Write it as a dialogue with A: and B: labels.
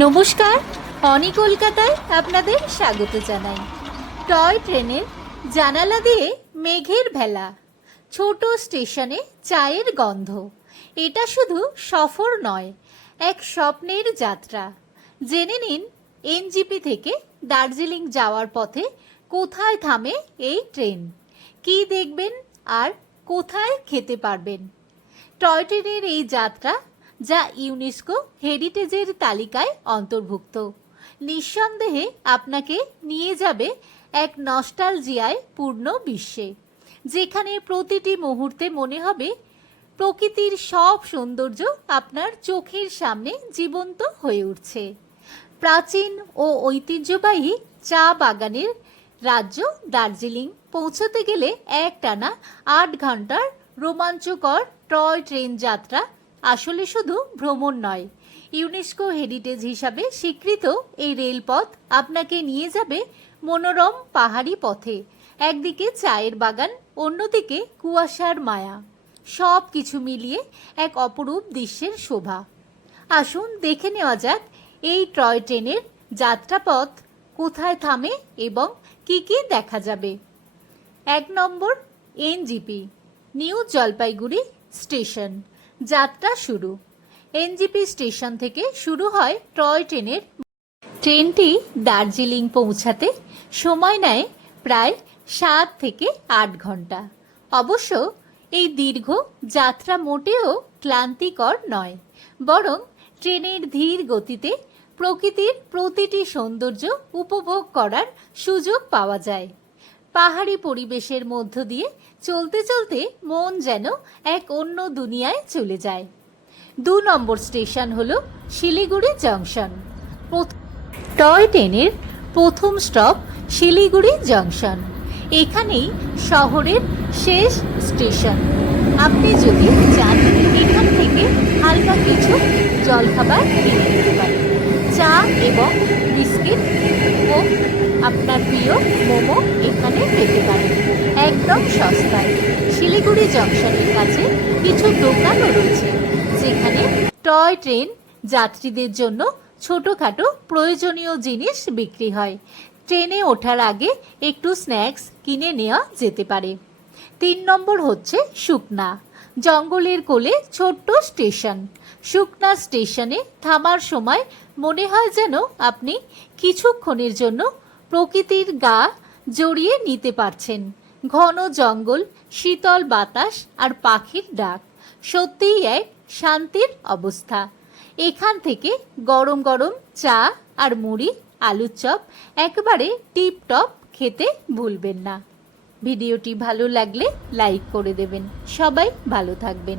A: নমস্কার, অনি কলকাতায় আপনাদের স্বাগত জানাই। টয় ট্রেনের জানালা দিয়ে মেঘের ভেলা, ছোট স্টেশনে চায়ের গন্ধ। এটা শুধু সফর নয়, এক স্বপ্নের যাত্রা। জেনে নিন, এনজিপি থেকে দার্জিলিং যাওয়ার পথে কোথায় থামে এই ট্রেন? কি দেখবেন আর কোথায় খেতে পারবেন? টয় ট্রেনের এই যাত্রা যা ইউনেস্কো হেরিটেজের তালিকায় অন্তর্ভুক্ত। নিঃসন্দেহে আপনাকে নিয়ে যাবে এক নস্টালজিয়ায় পূর্ণ বিশ্বে, যেখানে প্রতিটি মুহূর্তে মনে হবে প্রকৃতির সব সৌন্দর্য আপনার চোখের সামনে জীবন্ত হয়ে উঠছে। প্রাচীন ও ঐতিহ্যবাহী চা বাগানের রাজ্য দার্জিলিং পৌঁছতে গেলে একটানা আট ঘণ্টার রোমাঞ্চকর টয় ট্রেন যাত্রা আসলে শুধু ভ্রমণ নয়, ইউনেস্কো হেরিটেজ হিসাবে স্বীকৃত এই রেলপথ আপনাকে নিয়ে যাবে মনোরম পাহাড়ি পথে, একদিকে চায়ের বাগান, অন্যদিকে কুয়াশার মায়া। সব কিছু মিলিয়ে এক অপরূপ দৃশ্যের শোভা। আসুন দেখে নেওয়া যাক এই টয় ট্রেনের যাত্রাপথ কোথায় থামে এবং কি কি দেখা যাবে। এক নম্বর এনজিপি, নিউ জলপাইগুড়ি স্টেশন। যাত্রা শুরু। এনজিপি স্টেশন থেকে শুরু হয় টয় ট্রেনের ট্রেনটি দার্জিলিং পৌঁছাতে সময় নেয় প্রায় সাত থেকে আট ঘণ্টা। অবশ্য এই দীর্ঘ যাত্রা মোটেও ক্লান্তিকর নয়, বরং ট্রেনের ধীর গতিতে প্রকৃতির প্রতিটি সৌন্দর্য উপভোগ করার সুযোগ পাওয়া যায়। পাহাড়ি পরিবেশের মধ্য দিয়ে চলতে চলতে মন যেন এক অন্য দুনিয়ায় চলে যায়। দু নম্বর স্টেশন হল শিলিগুড়ি জংশন। টয় ট্রেনের প্রথম স্টপ শিলিগুড়ি জংশন। এখানেই শহরের শেষ স্টেশন। আপনি যদি চান এখান থেকে হালকা কিছু জলখাবার কিনে নিতে পারেন। চা এবং বিস্কিট ও আপনার প্রিয় মোমো এখানে পেতে পারেন। একদম সস্তায়। শিলিগুড়ি জংশনের কাছে কিছু দোকানও রয়েছে, যেখানে টয় ট্রেন যাত্রীদের জন্য ছোটোখাটো প্রয়োজনীয় জিনিস বিক্রি হয়। ট্রেনে ওঠার আগে একটু স্ন্যাক্স কিনে নেওয়া যেতে পারে। তিন নম্বর হচ্ছে শুকনা। জঙ্গলের কোলে ছোট্ট স্টেশন। শুকনা স্টেশনে থামার সময় মনে হয় যেন আপনি কিছুক্ষণের জন্য প্রকৃতির গা জড়িয়ে নিতে পারছেন। ঘন জঙ্গল, শীতল বাতাস আর পাখির ডাক। সত্যিই এক শান্তির অবস্থা। এখান থেকে গরম গরম চা আর মুড়ি, আলুর চপ একেবারে টিপ টপ খেতে ভুলবেন না। ভিডিওটি ভালো লাগলে লাইক করে দেবেন। সবাই ভালো থাকবেন।